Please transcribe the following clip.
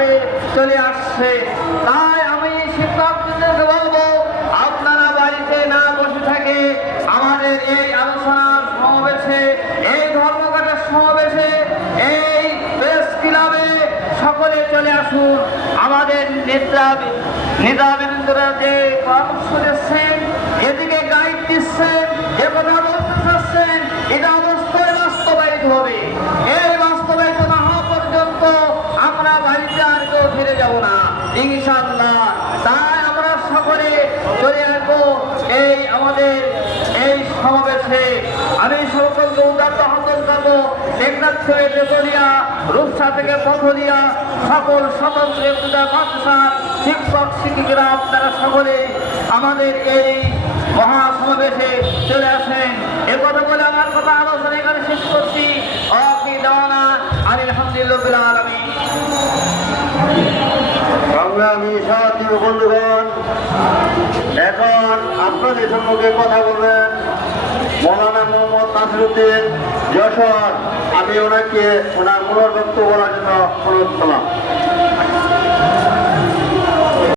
ভাবে চলে আসছে। তাই আমি শিক্ষকদেরকে বলবো, আপনারা বাড়িতে না বসে থাকে আমাদের এই আলোচনার সমাবেশে, এই ধর্মঘটের সমাবেশে, এই প্রেস ক্লাবে সকলে চলে আসুন। আমাদের নেতাবৃন্দরা যে পরামর্শ দিচ্ছেন, এদিকে গাইড দিচ্ছেন, যে কথা বলতে চাচ্ছেন, এটা অবশ্যই বাস্তবায়িত হবে। এই বাস্তবায়িত না হওয়া পর্যন্ত আমরা বাড়িতে আর কেউ ফিরে যাব না ইনশাআল্লাহ। তাই আমরা সকলে চলে আসবো এই আমাদের এই সমাবেশে। আমি সকলকে উদাত্ত আহ্বান করবো, টেকনাফ থেকে তেতুলিয়া, রূপসা থেকে পথলিয়া, সকল স্বতন্ত্র মাদ্রাসার শিক্ষক শিক্ষিকারা আপনারা সকলে আমাদের এই মহাসমাবেশে চলে আসেন। এ কথা বলে আমার কথা আলোচনা এখানে শেষ করছি। আলহামদুলিল্লাহ আলামিন। সংগ্রামী সাথী ও বন্ধুগণ, এখন আপনাদের সম্মুখে কথা বলবেন মৌলানা মোহাম্মদ নাসিরউদ্দিন যশোর। আমি ওনাকে ওনার মূল বক্তব্য বলার জন্য অনুরোধ করলাম।